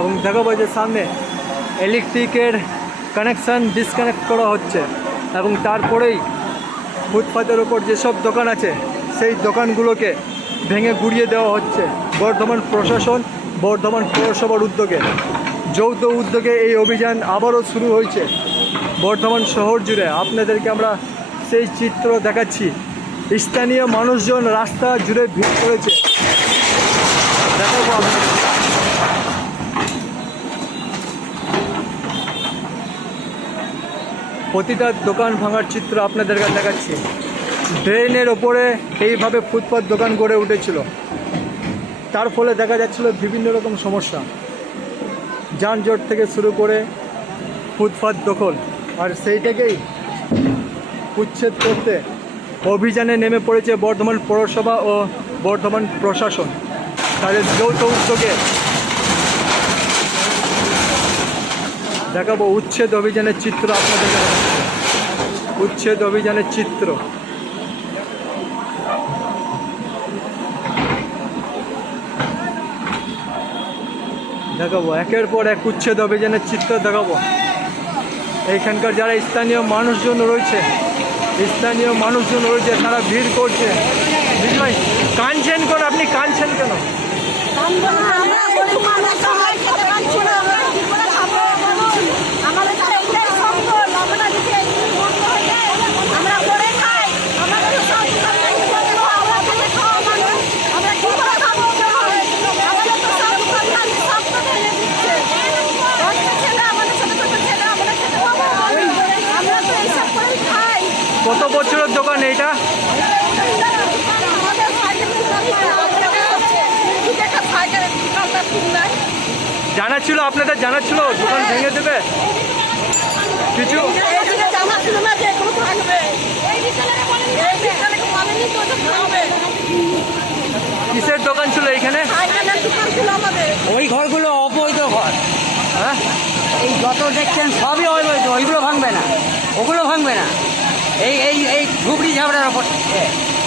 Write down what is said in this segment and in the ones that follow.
এবং দেখাবো যে সামনে ইলেকট্রিকের কানেকশান ডিসকানেক্ট করা হচ্ছে এবং তারপরেই ফুটপাতের ওপর যেসব দোকান আছে, সেই দোকানগুলোকে ভেঙে গুড়িয়ে দেওয়া হচ্ছে বর্ধমান প্রশাসন, বর্ধমান পৌরসভার উদ্যোগে। যৌথ উদ্যোগে এই অভিযান আবারও শুরু হয়েছে। বর্ধমান শহর জুড়ে আপনাদেরকে আমরা সেই চিত্র দেখাচ্ছি। স্থানীয় মানুষজন রাস্তা জুড়ে ভিড় করেছে। দেখাবো প্রতিটা দোকান ভাঙার চিত্র আপনাদের কাছে দেখাচ্ছি। ড্রেনের ওপরে এইভাবে ফুটপাত দোকান গড়ে উঠেছিল। তার ফলে দেখা যাচ্ছিল বিভিন্ন রকম সমস্যা। যানজট থেকে শুরু করে ফুটপাত দখল। আর সেইটাকেই উচ্ছেদ করতে অভিযানে নেমে পড়েছে বর্ধমান পৌরসভা ও বর্ধমান প্রশাসন। তাদের যৌথ উদ্যোগে দেখাবো উচ্ছেদ অভিযানের চিত্র আপনাদের উচ্ছেদ অভিযানের চিত্র। দেখাবো, একের পর এক উচ্ছেদ অভিযানের চিত্র দেখাবো। এইখানকার যারা স্থানীয় মানুষজন রয়েছে, স্থানীয় মানুষজন রয়েছে, তারা ভিড় করছে। বিজয় কানছেন কোন? আপনি কানছেন কেন আমরা গরিব মানুষ সবাই খেতে পাচ্ছি না আমরা কি করে খাব বলুন আমাদের তো একটাই সম্বল আমরা যদি একটু বন্ধ হয়ে যায় আমরা করে খাই আমাদের তো সব দোকান থেকে বন্ধ আমরা খেতে খাওয়া মানুষ আমরা কি করে খাব বলুন আমাদের তো সব দোকান থেকে সব তো ভেঙে দিচ্ছে বাচ্চা ছেলে আমাদের ছোট ছোট ছেলে আমরা খেতে পাবো বলুন? আমরা তো এইসব করেই খাই কত বছরের দোকান এইটা আমাদের সাইকেল একটা সাইকেলের দোকানটা ঠিক নাই জানা ছিল আপনাদের জানা ছিল দোকান ভেঙে দেবে? কিছু? কিসের দোকান ছিল এইখানে? দোকান ওই ঘরগুলো অবৈধ ঘর। হ্যাঁ? এই যত দেখছেন সবই অবৈধ ওইগুলো ভাঙবে না ওগুলো ভাঙবে না। এই এই এই ঝুবড়ি ঝাবড়ার ওপর।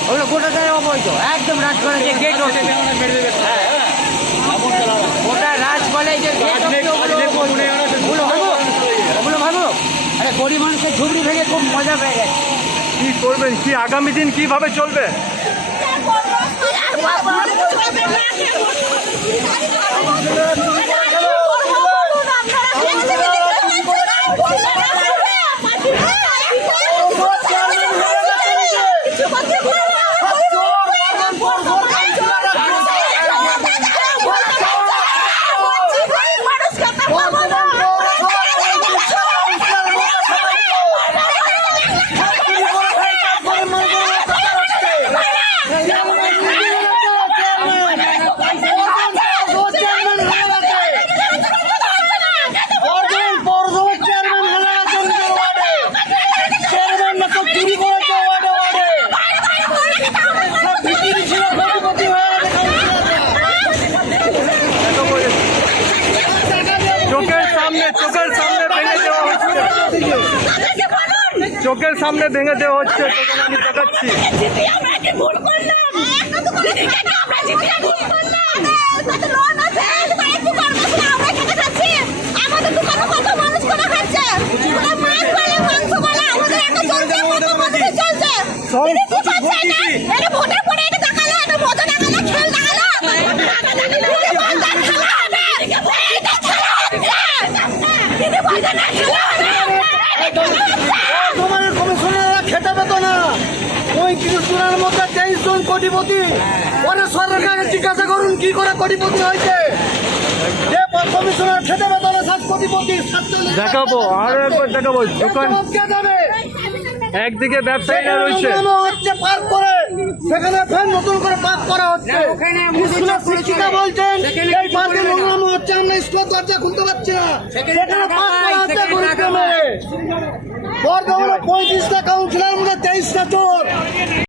ওগুলো গোটাটাই অবৈধ একদম রাজ করে যে গেট হ্যাঁ গোটা রাজ যে গেট ওগুলো ভাঙো ওগুলো ভাঙো আরে গরিব মানুষের ঝুবড়ি ভেঙে খুব মজা পেয়ে গেছে। কি করবেন কি আগামী দিন কীভাবে চলবে? চোখের চোখের সামনে ভেঙে দেওয়া হচ্ছে তখন আমি দেখাচ্ছি। বর্ধমানের কমিশনাররা খেতে পেত না। পঁয়ত্রিশ জনের মধ্যে তেইশ জন কোটিপতি সরকারকে জিজ্ঞাসা করুন কি করে কোটিপতি হয়েছে? কমিশনার খেতে পেত না সাত কোটিপতি দেখাবো আরও একবার দেখাবো দোকান একদিকে ব্যবসায়ীরা রয়েছে। হচ্ছে পার্ক করে। সেখানে ফের নতুন করে পার্ক করা হচ্ছে। শিক্ষিকা বলছেন এই পার্কে নোংরামো হচ্ছে আমরা স্কুল দরজা খুলতে পারছি না। সেখানে সেখানে পার্ক করা হচ্ছে Orada ona koyduysa kavuşlarımı da teiste dur.